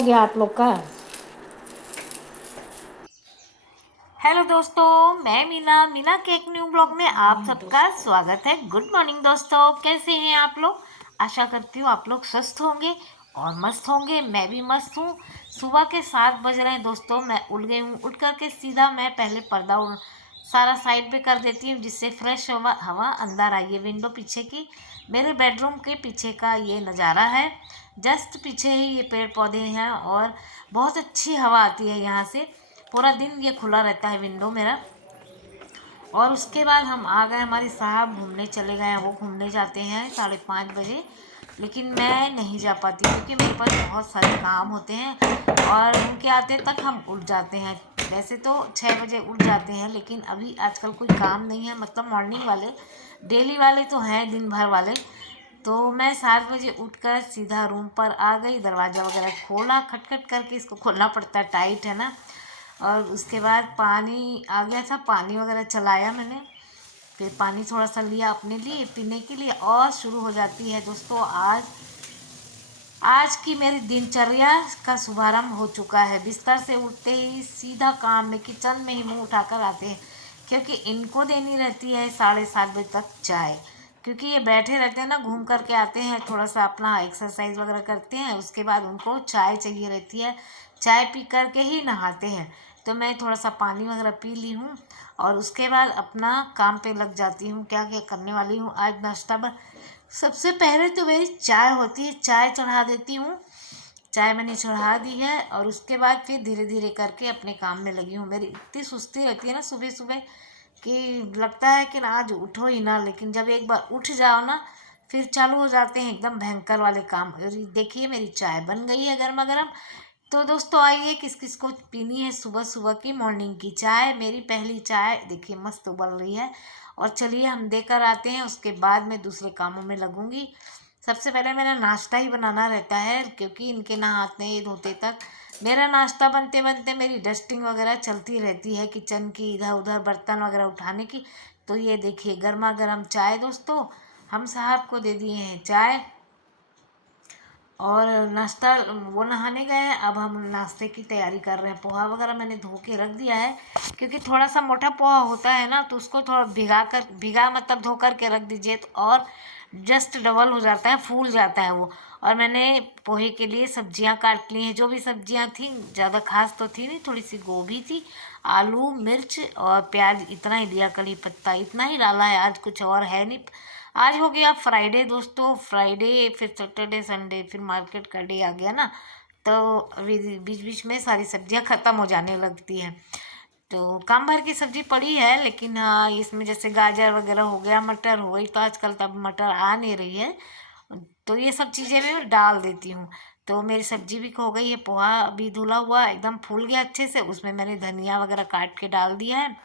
हो गया आप लोग का? हेलो दोस्तों, मैं मीना के एक न्यू ब्लॉग में आप सबका स्वागत है। गुड मॉर्निंग दोस्तों, कैसे हैं आप लोग? आशा करती हूँ आप लोग स्वस्थ होंगे और मस्त होंगे। मैं भी मस्त हूँ। सुबह के 7 बज रहे हैं दोस्तों, मैं उठ गई हूँ। उठ करके सीधा मैं पहले पर्दा सारा साइड पे कर देती हूँ, जिससे फ्रेश हवा हवा अंदर आई है। विंडो पीछे की, मेरे बेडरूम के पीछे का ये नज़ारा है। जस्ट पीछे ही ये पेड़ पौधे हैं और बहुत अच्छी हवा आती है यहाँ से। पूरा दिन ये खुला रहता है विंडो मेरा। और उसके बाद हम आ गए, हमारे साहब घूमने चले गए हैं। वो घूमने जाते हैं 5:30 बजे, लेकिन मैं नहीं जा पाती क्योंकि मेरे पास बहुत सारे काम होते हैं और उनके आते तक हम उठ जाते हैं। वैसे तो 6 बजे उठ जाते हैं, लेकिन अभी आजकल कोई काम नहीं है, मतलब मॉर्निंग वाले डेली वाले तो हैं, दिन भर वाले। तो मैं 7 बजे उठकर सीधा रूम पर आ गई। दरवाज़ा वगैरह खोला, खटखट करके, इसको खोलना पड़ता है, टाइट है ना। और उसके बाद पानी आ गया था, पानी वगैरह चलाया मैंने। फिर पानी थोड़ा सा लिया अपने लिए पीने के लिए, और शुरू हो जाती है दोस्तों आज की मेरी दिनचर्या का शुभारंभ हो चुका है। बिस्तर से उठते ही सीधा काम में, किचन में ही मुंह उठाकर आते हैं, क्योंकि इनको देनी रहती है 7:30 बजे तक चाय। क्योंकि ये बैठे रहते हैं ना, घूम करके आते हैं, थोड़ा सा अपना एक्सरसाइज वगैरह करते हैं, उसके बाद उनको चाय चाहिए रहती है। चाय पी करके ही नहाते हैं। तो मैं थोड़ा सा पानी वगैरह पी ली हूँ और उसके बाद अपना काम पे लग जाती हूँ। क्या क्या करने वाली हूँ आज नाश्ता में? सबसे पहले तो मेरी चाय होती है, चाय चढ़ा देती हूँ। चाय मैंने चढ़ा दी है और उसके बाद फिर धीरे धीरे करके अपने काम में लगी हूँ। मेरी इतनी सुस्ती रहती है ना सुबह सुबह कि लगता है कि ना आज उठो ही ना, लेकिन जब एक बार उठ जाओ ना, फिर चालू हो जाते हैं एकदम भयंकर वाले काम। और ये देखिए मेरी चाय बन गई है गर्मा गर्म। तो दोस्तों आइए, किस किस को पीनी है सुबह सुबह की मॉर्निंग की चाय? मेरी पहली चाय देखिए मस्त उबल रही है। और चलिए हम देकर आते हैं, उसके बाद मैं दूसरे कामों में लगूंगी। सबसे पहले मेरा नाश्ता ही बनाना रहता है, क्योंकि इनके नहाते धोते तक मेरा नाश्ता बनते बनते मेरी डस्टिंग वगैरह चलती रहती है, किचन की इधर उधर बर्तन वगैरह उठाने की। तो ये देखिए गर्मा गर्म चाय दोस्तों, हम साहब को दे दिए हैं चाय। और नाश्ता, वो नहाने गए हैं, अब हम नाश्ते की तैयारी कर रहे हैं। पोहा वगैरह मैंने धो के रख दिया है, क्योंकि थोड़ा सा मोटा पोहा होता है ना, तो उसको थोड़ा भिगा मतलब धो कर के रख दीजिए, तो और जस्ट डबल हो जाता है, फूल जाता है वो। और मैंने पोहे के लिए सब्जियां काट ली हैं, जो भी सब्जियां थी, ज़्यादा खास तो थी नहीं, थोड़ी सी गोभी थी, आलू, मिर्च और प्याज, इतना ही दिया, कड़ी पत्ता इतना ही डाला है, आज कुछ और है नहीं। आज हो गया फ्राइडे दोस्तों, फ्राइडे फिर सैटरडे संडे, फिर मार्केट का डे आ गया ना। तो अभी बीच बीच में सारी सब्जियां ख़त्म हो जाने लगती हैं। तो काम भर की सब्जी पड़ी है, लेकिन हाँ इसमें जैसे गाजर वगैरह हो गया, मटर हो गई, तो आजकल तब मटर आ नहीं रही है, तो ये सब चीज़ें मैं डाल देती हूँ। तो मेरी सब्जी भी हो गई है, पोहा भी धुला हुआ एकदम फूल गया अच्छे से, उसमें मैंने धनिया वगैरह काट के डाल दिया है।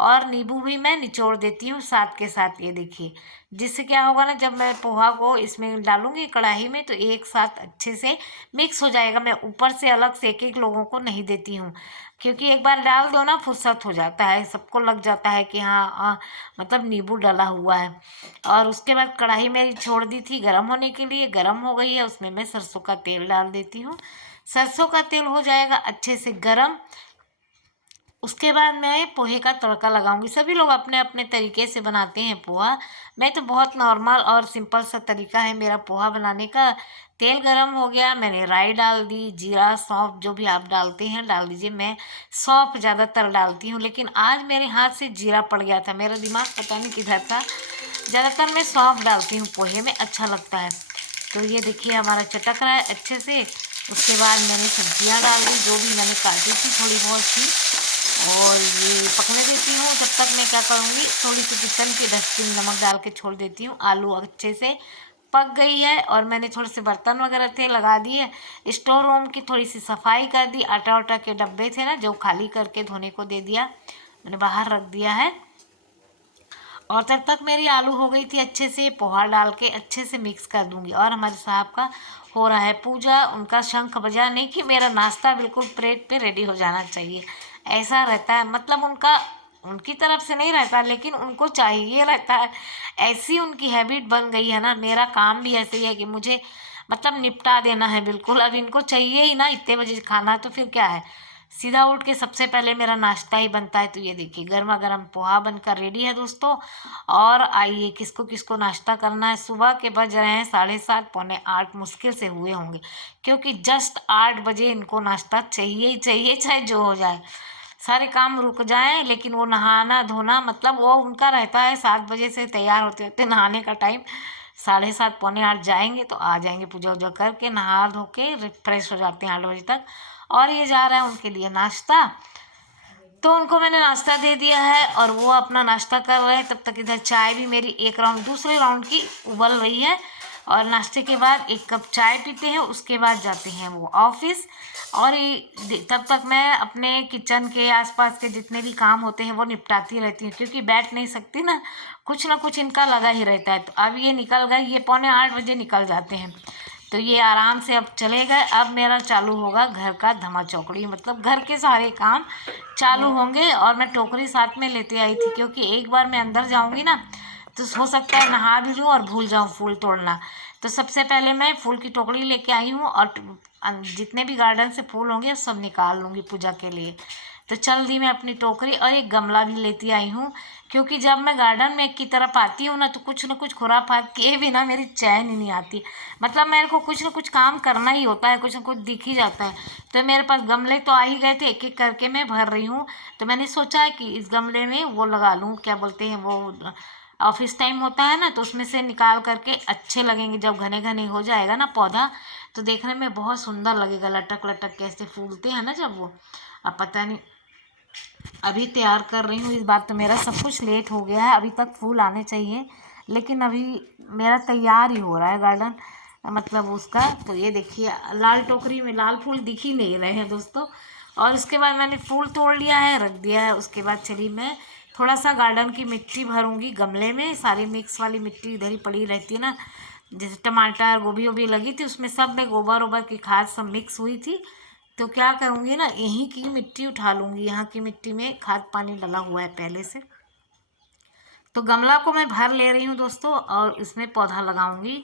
और नींबू भी मैं निचोड़ देती हूँ साथ के साथ, ये देखिए। जिससे क्या होगा ना, जब मैं पोहा को इसमें डालूंगी कढ़ाई में, तो एक साथ अच्छे से मिक्स हो जाएगा। मैं ऊपर से अलग से एक एक लोगों को नहीं देती हूँ, क्योंकि एक बार डाल दो ना फुर्सत हो जाता है, सबको लग जाता है कि हाँ मतलब नींबू डाला हुआ है। और उसके बाद कढ़ाई मेरी छोड़ दी थी गर्म होने के लिए, गर्म हो गई है, उसमें मैं सरसों का तेल डाल देती हूँ। सरसों का तेल हो जाएगा अच्छे से गर्म, उसके बाद मैं पोहे का तड़का लगाऊंगी। सभी लोग अपने अपने तरीके से बनाते हैं पोहा, मैं तो बहुत नॉर्मल और सिंपल सा तरीका है मेरा पोहा बनाने का। तेल गरम हो गया, मैंने राई डाल दी, जीरा सौंफ जो भी आप डालते हैं डाल दीजिए। मैं सौंफ ज़्यादातर डालती हूँ, लेकिन आज मेरे हाथ से जीरा पड़ गया था, मेरा दिमाग पता नहीं किधर था। ज़्यादातर मैं सौंफ डालती हूँ पोहे में, अच्छा लगता है। तो ये देखिए हमारा चटक रहा है अच्छे से। उसके बाद मैंने सब्जियाँ डाल दी, जो भी मैंने काटी थी थोड़ी बहुत थी, और ये पकने देती हूँ। जब तक मैं क्या करूँगी, थोड़ी सी किचन की डस्टबिन नमक डाल के छोड़ देती हूँ। आलू अच्छे से पक गई है और मैंने थोड़े से बर्तन वगैरह थे लगा दिए। स्टोर रूम की थोड़ी सी सफाई कर दी, आटा वाटा के डब्बे थे ना जो खाली करके धोने को दे दिया, मैंने बाहर रख दिया है। और तब तक मेरी आलू हो गई थी अच्छे से, पोहा डाल के अच्छे से मिक्स कर दूंगी। और हमारे साहब का हो रहा है पूजा, उनका शंख बजा नहीं कि मेरा नाश्ता बिल्कुल प्लेट पे रेडी हो जाना चाहिए, ऐसा रहता है। मतलब उनका, उनकी तरफ से नहीं रहता, लेकिन उनको चाहिए रहता है, ऐसी उनकी हैबिट बन गई है ना। मेरा काम भी ऐसे ही है कि मुझे मतलब निपटा देना है बिल्कुल। अब इनको चाहिए ही ना इतने बजे खाना, तो फिर क्या है, सीधा उठ के सबसे पहले मेरा नाश्ता ही बनता है। तो ये देखिए गर्मा गर्म पोहा बनकर रेडी है दोस्तों। और आइए किसको किसको नाश्ता करना है। सुबह के बज रहे हैं 7:30 पौने 8, मुश्किल से हुए होंगे, क्योंकि जस्ट 8 बजे इनको नाश्ता चाहिए ही चाहिए, चाहे जो हो जाए, सारे काम रुक जाएं। लेकिन वो नहाना धोना, मतलब वो उनका रहता है 7 बजे से तैयार होते होते नहाने का टाइम 7:30 पौने 8 जाएंगे, तो आ जाएंगे पूजा वूजा करके, नहा धो के फ्रेश हो जाते हैं 8 बजे तक। और ये जा रहा है उनके लिए नाश्ता, तो उनको मैंने नाश्ता दे दिया है और वो अपना नाश्ता कर रहे हैं। तब तक इधर चाय भी मेरी एक राउंड दूसरे राउंड की उबल रही है। और नाश्ते के बाद 1 कप चाय पीते हैं, उसके बाद जाते हैं वो ऑफिस। और तब तक मैं अपने किचन के आसपास के जितने भी काम होते हैं वो निपटाती रहती हूँ, क्योंकि बैठ नहीं सकती ना कुछ इनका लगा ही रहता है। तो अब ये निकल गए, ये पौने 8 बजे निकल जाते हैं, तो ये आराम से अब चले गए। अब मेरा चालू होगा घर का धमा चौकड़ी, मतलब घर के सारे काम चालू होंगे। और मैं टोकरी साथ में लेते आई थी, क्योंकि एक बार मैं अंदर जाऊंगी ना, तो हो सकता है नहा भी लूँ और भूल जाऊँ फूल तोड़ना। तो सबसे पहले मैं फूल की टोकरी लेके आई हूँ, और जितने भी गार्डन से फूल होंगे सब निकाल लूँगी पूजा के लिए। तो चल दी मैं अपनी टोकरी, और एक गमला भी लेती आई हूँ, क्योंकि जब मैं गार्डन में की तरफ आती हूँ ना, तो कुछ न कुछ खुराफात किए बिना मेरी चैन ही नहीं आती। मतलब मेरे को कुछ न कुछ काम करना ही होता है, कुछ न कुछ दिख ही जाता है। तो मेरे पास गमले तो आ ही गए थे, एक एक करके मैं भर रही हूँ। तो मैंने सोचा है कि इस गमले में वो लगा लूँ, क्या बोलते हैं वो, ऑफिस टाइम होता है ना, तो उसमें से निकाल करके अच्छे लगेंगे। जब घने घने हो जाएगा ना पौधा, तो देखने में बहुत सुंदर लगेगा, लटक लटक के ऐसे फूलते हैं ना जब वो। अब पता नहीं, अभी तैयार कर रही हूँ। इस बार तो मेरा सब कुछ लेट हो गया है, अभी तक फूल आने चाहिए, लेकिन अभी मेरा तैयार ही हो रहा है गार्डन, मतलब उसका। तो ये देखिए लाल टोकरी में लाल फूल दिख ही नहीं रहे हैं दोस्तों। और उसके बाद मैंने फूल तोड़ लिया है, रख दिया है। उसके बाद चली मैं थोड़ा सा गार्डन की मिट्टी भरूंगी गमले में, सारी मिक्स वाली मिट्टी इधर ही पड़ी रहती है ना, जैसे टमाटर गोभी वोभी लगी थी उसमें सब में गोबर ओबर की खाद सब मिक्स हुई थी। तो क्या करूँगी ना, यहीं की मिट्टी उठा लूँगी, यहाँ की मिट्टी में खाद पानी डला हुआ है पहले से। तो गमला को मैं भर ले रही हूँ दोस्तों, और इसमें पौधा लगाऊंगी।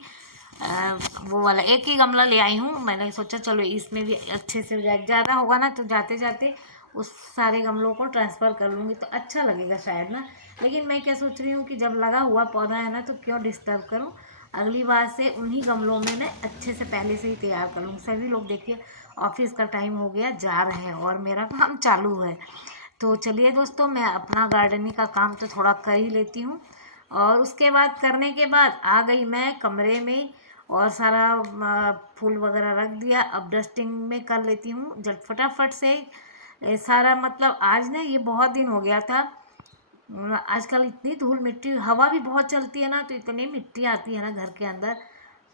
वो वाला एक ही गमला ले आई हूँ, मैंने सोचा चलो इसमें भी अच्छे से हो जाए, ज़्यादा होगा ना तो जाते जाते उस सारे गमलों को ट्रांसफ़र कर लूँगी, तो अच्छा लगेगा शायद ना। लेकिन मैं क्या सोच रही हूँ कि जब लगा हुआ पौधा है ना, तो क्यों डिस्टर्ब करूँ, अगली बार से उन्हीं गमलों में मैं अच्छे से पहले से ही तैयार कर लूँगी। सभी लोग देखिए ऑफिस का टाइम हो गया, जा रहे हैं और मेरा काम चालू है। तो चलिए दोस्तों, मैं अपना गार्डनिंग का काम तो थोड़ा कर ही लेती हूँ। और उसके बाद करने के बाद आ गई मैं कमरे में, और सारा फूल वगैरह रख दिया। अब डस्टिंग में कर लेती हूँ जब फटाफट से। सारा मतलब आज ना ये बहुत दिन हो गया था, आजकल इतनी धूल मिट्टी, हवा भी बहुत चलती है ना, तो इतनी मिट्टी आती है ना घर के अंदर।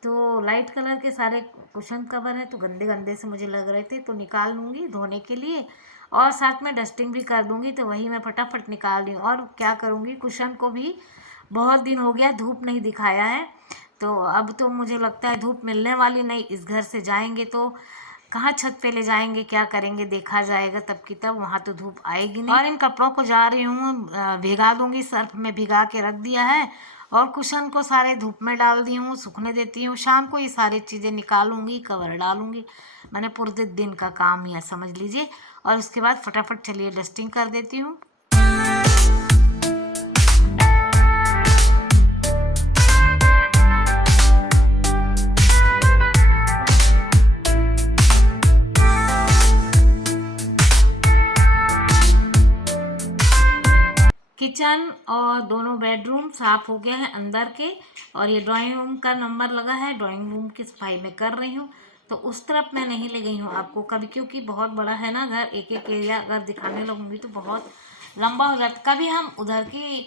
तो लाइट कलर के सारे कुशन कवर हैं, तो गंदे गंदे से मुझे लग रहे थे, तो निकाल लूँगी धोने के लिए, और साथ में डस्टिंग भी कर दूँगी। तो वही मैं फटाफट निकाल रही हूँ। और क्या करूँगी, कुशन को भी बहुत दिन हो गया धूप नहीं दिखाया है, तो अब तो मुझे लगता है धूप मिलने वाली नहीं। इस घर से जाएंगे तो कहाँ छत पे ले जाएंगे, क्या करेंगे देखा जाएगा तब की तब, वहाँ तो धूप आएगी नहीं। और इन कपड़ों को जा रही हूँ भिगा दूंगी, सर्फ में भिगा के रख दिया है। और कुशन को सारे धूप में डाल दी हूँ, सूखने देती हूँ। शाम को ये सारी चीज़ें निकालूंगी, कवर डालूंगी। मैंने पूरे दिन का काम ही है समझ लीजिए। और उसके बाद फटाफट चलिए डस्टिंग कर देती हूँ। किचन और दोनों बेडरूम साफ हो गए हैं अंदर के, और ये ड्राइंग रूम का नंबर लगा है, ड्राइंग रूम की सफाई में कर रही हूँ। तो उस तरफ मैं नहीं ले गई हूँ आपको कभी, क्योंकि बहुत बड़ा है ना घर, एक एक एरिया अगर दिखाने लगूंगी तो बहुत लंबा हो जाता। कभी हम उधर की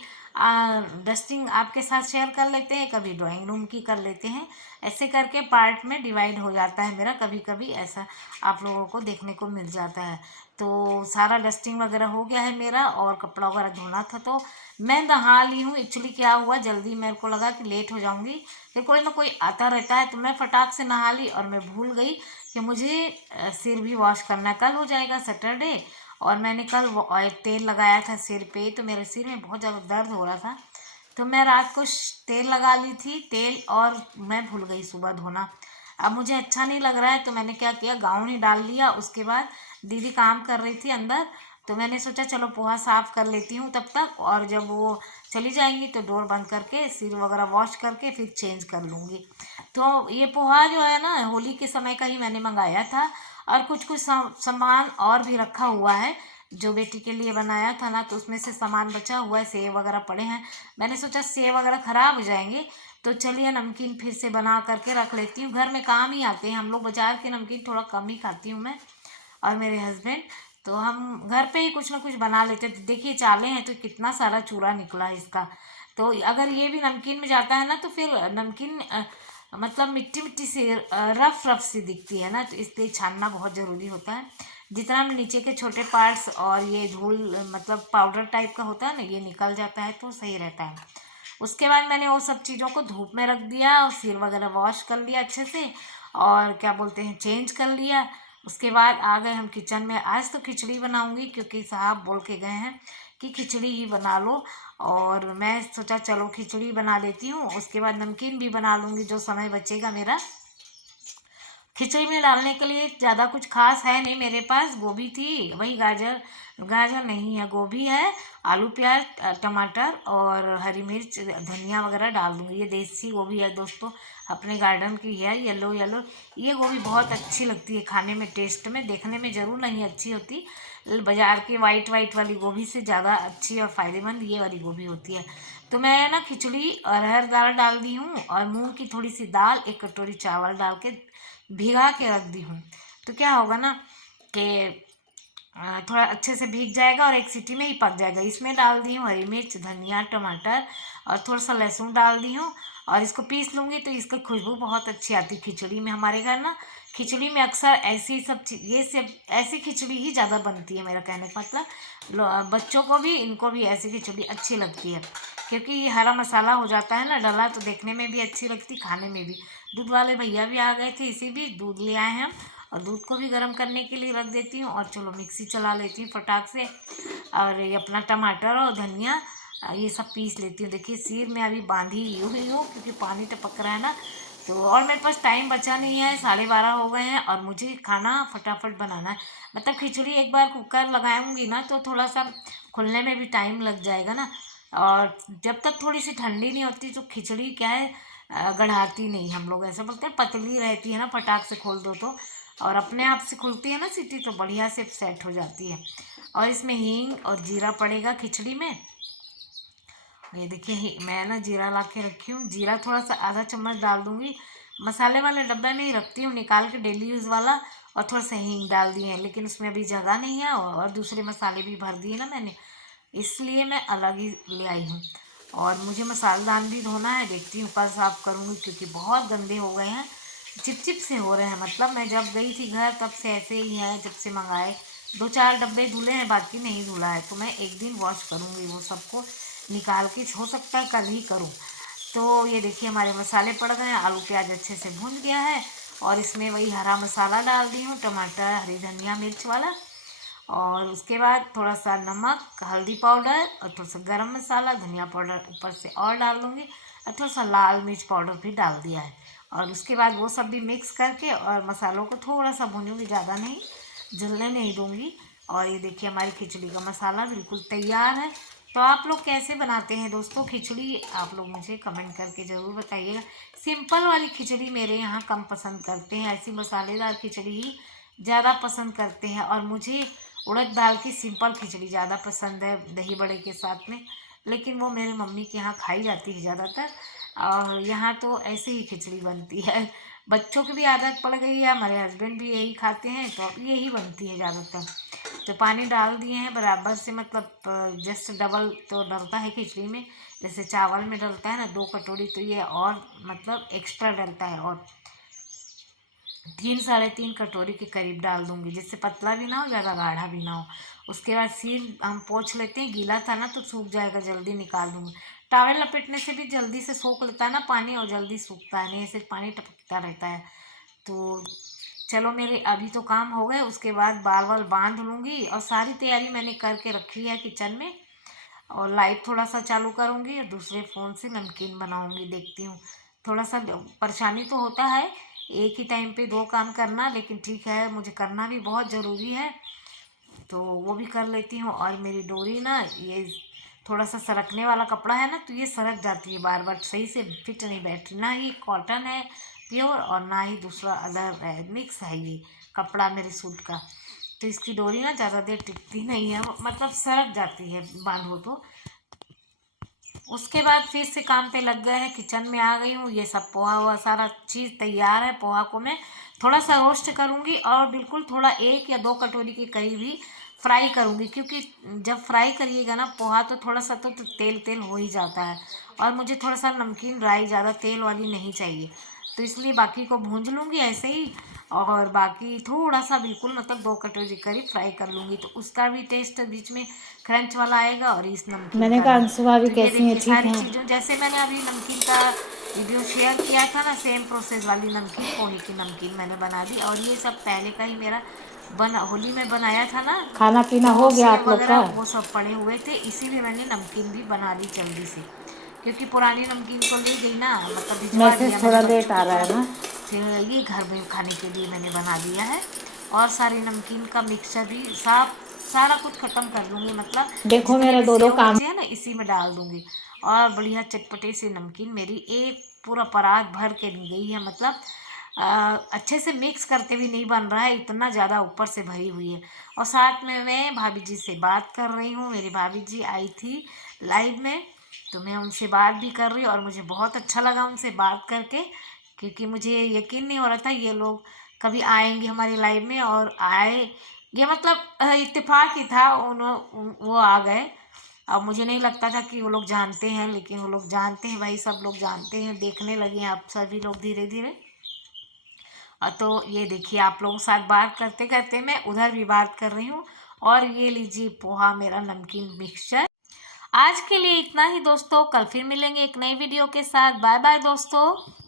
डस्टिंग आपके साथ शेयर कर लेते हैं, कभी ड्राइंग रूम की कर लेते हैं, ऐसे करके पार्ट में डिवाइड हो जाता है मेरा। कभी कभी ऐसा आप लोगों को देखने को मिल जाता है। तो सारा डस्टिंग वगैरह हो गया है मेरा, और कपड़ा वगैरह धोना था तो मैं नहा ली हूँ। एक्चुअली क्या हुआ, जल्दी मेरे को लगा कि लेट हो जाऊंगी, फिर कोई ना कोई आता रहता है, तो मैं फटाक से नहा ली, और मैं भूल गई कि मुझे सिर भी वॉश करना है। कल हो जाएगा सैटरडे, और मैंने कल ऑयल तेल लगाया था सिर पे, तो मेरे सिर में बहुत ज़्यादा दर्द हो रहा था, तो मैं रात को तेल लगा ली थी तेल, और मैं भूल गई सुबह धोना। अब मुझे अच्छा नहीं लग रहा है तो मैंने क्या किया, गाउन ही डाल लिया। उसके बाद दीदी काम कर रही थी अंदर, तो मैंने सोचा चलो पोहा साफ़ कर लेती हूँ तब तक, और जब वो चली जाएंगी तो डोर बंद करके सिर वगैरह वॉश करके फिर चेंज कर लूँगी। तो ये पोहा जो है ना, होली के समय का ही मैंने मंगाया था, और कुछ कुछ सामान और भी रखा हुआ है जो बेटी के लिए बनाया था ना, तो उसमें से सामान बचा हुआ है, सेव वगैरह पड़े हैं। मैंने सोचा सेव वगैरह ख़राब हो जाएंगे, तो चलिए नमकीन फिर से बना करके रख लेती हूँ, घर में काम ही आते हैं हम लोग। बाज़ार के नमकीन थोड़ा कम ही खाती हूँ मैं और मेरे हस्बैंड, तो हम घर पे ही कुछ ना कुछ बना लेते थे। देखिए चाले हैं तो कितना सारा चूरा निकला है इसका, तो अगर ये भी नमकीन में जाता है ना तो फिर नमकीन मतलब मिट्टी मिट्टी सी रफ रफ सी दिखती है ना, तो इसलिए छानना बहुत ज़रूरी होता है। जितना हम नीचे के छोटे पार्ट्स और ये धूल मतलब पाउडर टाइप का होता है ना, ये निकल जाता है तो सही रहता है। उसके बाद मैंने वो सब चीज़ों को धूप में रख दिया और सिर वगैरह वॉश कर लिया अच्छे से, और क्या बोलते हैं चेंज कर लिया। उसके बाद आ गए हम किचन में। आज तो खिचड़ी बनाऊंगी क्योंकि साहब बोल के गए हैं कि खिचड़ी ही बना लो, और मैं सोचा चलो खिचड़ी बना लेती हूँ। उसके बाद नमकीन भी बना लूँगी जो समय बचेगा मेरा। खिचड़ी में डालने के लिए ज़्यादा कुछ खास है नहीं मेरे पास। गोभी थी, वही गाजर, गाजर नहीं है, गोभी है, आलू प्याज टमाटर और हरी मिर्च धनिया वगैरह डाल दूँगी। ये देसी गोभी है दोस्तों, अपने गार्डन की है, येलो येलो। ये गोभी बहुत अच्छी लगती है खाने में, टेस्ट में, देखने में ज़रूर नहीं अच्छी होती। बाज़ार की वाइट वाइट वाली गोभी से ज़्यादा अच्छी और फ़ायदेमंद ये वाली गोभी होती है। तो मैं ना खिचड़ी अरहर दाल डाल दी हूँ, और मूंग की थोड़ी सी दाल, एक कटोरी चावल डाल के भिगा के रख दी हूँ। तो क्या होगा ना कि थोड़ा अच्छे से भीग जाएगा और एक सीटी में ही पक जाएगा। इसमें डाल दी हूँ हरी मिर्च धनिया टमाटर और थोड़ा सा लहसुन डाल दी हूँ, और इसको पीस लूँगी तो इसकी खुशबू बहुत अच्छी आती है खिचड़ी में। हमारे घर ना खिचड़ी में अक्सर ऐसी सब चीज़, ये सब ऐसी खिचड़ी ही ज़्यादा बनती है। मेरा कहने का मतलब बच्चों को भी, इनको भी ऐसी खिचड़ी अच्छी लगती है, क्योंकि ये हरा मसाला हो जाता है ना डला, तो देखने में भी अच्छी लगती, खाने में भी। दूध वाले भैया भी आ गए थे, इसी भी दूध ले आए हैं हम, और दूध को भी गर्म करने के लिए रख देती हूँ। और चलो मिक्सी चला लेती हूँ फटाक से, और ये अपना टमाटर और धनिया ये सब पीस लेती हूँ। देखिए सिर में अभी बांधी हुई हूँ क्योंकि पानी टपक रहा है ना, तो और मेरे पास टाइम बचा नहीं है, 12:30 हो गए हैं, और मुझे खाना फटाफट बनाना है। मतलब खिचड़ी एक बार कुकर लगाऊंगी ना तो थोड़ा सा खुलने में भी टाइम लग जाएगा ना, और जब तक थोड़ी सी ठंडी नहीं होती तो खिचड़ी क्या है गढ़ाती नहीं। हम लोग ऐसा बोलते हैं, पतली रहती है ना, फटाक से खोल दो तो, और अपने आप से खुलती है ना सीटी, तो बढ़िया से सेट हो जाती है। और इसमें हींग और जीरा पड़ेगा खिचड़ी में। ये देखिए मैं ना जीरा ला के रखी हूँ, जीरा थोड़ा सा आधा चम्मच डाल दूँगी। मसाले वाले डब्बे में ही रखती हूँ निकाल के, डेली यूज़ वाला। और थोड़ा सा हींग डाल दिए हैं, लेकिन उसमें अभी जगह नहीं है, और दूसरे मसाले भी भर दिए ना मैंने, इसलिए मैं अलग ही ले आई हूँ। और मुझे मसालेदान भी धोना है, देखती हूँ कल साफ़ करूँगी क्योंकि बहुत गंदे हो गए हैं, चिपचिप से हो रहे हैं। मतलब मैं जब गई थी घर तब से ऐसे ही है, जब से मंगाए 2-4 डब्बे धुले हैं, बाकी नहीं धुला है। तो मैं एक दिन वॉश करूँगी वो सबको निकाल के, हो सकता है कल ही करूँ। तो ये देखिए हमारे मसाले पड़ गए हैं, आलू प्याज अच्छे से भून गया है, और इसमें वही हरा मसाला डाल दी हूँ, टमाटर हरी धनिया मिर्च वाला, और उसके बाद थोड़ा सा नमक हल्दी पाउडर और थोड़ा सा गरम मसाला धनिया पाउडर ऊपर से और डाल दूँगी, और थोड़ा सा लाल मिर्च पाउडर भी डाल दिया है। और उसके बाद वो सब भी मिक्स करके और मसालों को थोड़ा सा भूनूंगी, ज़्यादा नहीं, जलने नहीं दूँगी। और ये देखिए हमारी खिचड़ी का मसाला बिल्कुल तैयार है। तो आप लोग कैसे बनाते हैं दोस्तों खिचड़ी, आप लोग मुझे कमेंट करके ज़रूर बताइएगा। सिंपल वाली खिचड़ी मेरे यहाँ कम पसंद करते हैं, ऐसी मसालेदार खिचड़ी ही ज़्यादा पसंद करते हैं। और मुझे उड़द दाल की सिंपल खिचड़ी ज़्यादा पसंद है दही बड़े के साथ में, लेकिन वो मेरी मम्मी के यहाँ खाई जाती है ज़्यादातर, और यहाँ तो ऐसे ही खिचड़ी बनती है। बच्चों की भी आदत पड़ गई है, हमारे हस्बैंड भी यही खाते हैं, तो अब यही बनती है ज़्यादातर। तो पानी डाल दिए हैं बराबर से, मतलब जस्ट डबल तो डलता है खिचड़ी में, जैसे चावल में डलता है ना 2 कटोरी, तो ये और मतलब एक्स्ट्रा डलता है, और 3-3.5 कटोरी के करीब डाल दूंगी, जिससे पतला भी ना हो ज़्यादा गाढ़ा भी ना हो। उसके बाद सिर हम पोंछ लेते हैं, गीला था ना तो सूख जाएगा, जल्दी निकाल दूंगी। टॉवल लपेटने से भी जल्दी से सोख लेता है ना पानी, और जल्दी सूखता है, नहीं ऐसे पानी टपकता रहता है। तो चलो मेरे अभी तो काम हो गए, उसके बाद बाल वाल बांध लूँगी, और सारी तैयारी मैंने करके रखी है किचन में। और लाइट थोड़ा सा चालू करूँगी और दूसरे फ़ोन से नमकीन बनाऊँगी, देखती हूँ। थोड़ा सा परेशानी तो होता है एक ही टाइम पे 2 काम करना, लेकिन ठीक है मुझे करना भी बहुत ज़रूरी है तो वो भी कर लेती हूँ। और मेरी डोरी ना ये थोड़ा सा सरकने वाला कपड़ा है ना, तो ये सरक जाती है बार बार, सही से फिट नहीं बैठ रही। ना ही कॉटन है प्योर और ना ही दूसरा अदर है, मिक्स है ये कपड़ा मेरे सूट का। तो इसकी डोरी ना ज़्यादा देर टिकती नहीं है, मतलब सरक जाती है बांधो तो। उसके बाद फिर से काम पे लग गए हैं, किचन में आ गई हूँ। ये सब पोहा हुआ सारा चीज़ तैयार है। पोहा को मैं थोड़ा सा रोस्ट करूँगी और बिल्कुल थोड़ा 1 या 2 कटोरी के करीब ही फ्राई करूँगी, क्योंकि जब फ्राई करिएगा ना पोहा तो थोड़ा सा तो तेल तेल हो ही जाता है। और मुझे थोड़ा सा नमकीन राई ज़्यादा तेल वाली नहीं चाहिए, तो इसलिए बाकी को भूंज लूँगी ऐसे ही। और बाकी थोड़ा सा बिल्कुल मतलब 2 कटोरी करीब फ्राई कर लूँगी, तो उसका भी टेस्ट बीच में क्रंच वाला आएगा और इस नमकीन मैंने का कहा भी। अंशु भाभी तो ये कैसी हैं, देखिए ठीक सारी हैं? चीज़ों, जैसे मैंने अभी नमकीन का वीडियो शेयर किया था ना, सेम प्रोसेस वाली नमकीन, पोहे की नमकीन मैंने बना दी। और ये सब पहले का ही मेरा होली में बनाया था ना, खाना पीना तो हो गया सेव आप लोग वगैरह का? वो सब पड़े हुए थे, इसीलिए मैंने नमकीन भी बना ली जल्दी से, क्योंकि पुरानी नमकीन तो ले गई ना, मतलब भिजवा दिया मैसेज मैंने थोड़ा लेट बच्चों आ को, रहा तो है ना। फिर ये घर में खाने के लिए मैंने बना दिया है। और सारी नमकीन का मिक्सचर भी सारा कुछ ख़त्म कर लूँगी, मतलब देखो जितने मेरे भी दो दो सेव काम। बचे हैं ना इसी में डाल दूँगी। और बढ़िया चटपटे से नमकीन मेरी एक पूरा परात भर के गई है, मतलब अच्छे से मिक्स करके भी नहीं बन रहा है, इतना ज़्यादा ऊपर से भरी हुई है। और साथ में मैं भाभी जी से बात कर रही हूँ, मेरी भाभी जी आई थी लाइव में, तो मैं उनसे बात भी कर रही हूँ और मुझे बहुत अच्छा लगा उनसे बात करके, क्योंकि मुझे यकीन नहीं हो रहा था ये लोग कभी आएंगे हमारी लाइव में, और आए। ये मतलब इत्तेफाक ही था, वो आ गए। अब मुझे नहीं लगता था कि वो लोग जानते हैं, लेकिन वो लोग जानते हैं भाई, सब लोग जानते हैं, देखने लगे हैं आप सभी लोग धीरे धीरे। तो ये देखिए आप लोगों के साथ बात करते करते मैं उधर भी बात कर रही हूँ। और ये लीजिए पोहा मेरा नमकीन मिक्सचर। आज के लिए इतना ही दोस्तों, कल फिर मिलेंगे एक नई वीडियो के साथ। बाय बाय दोस्तों।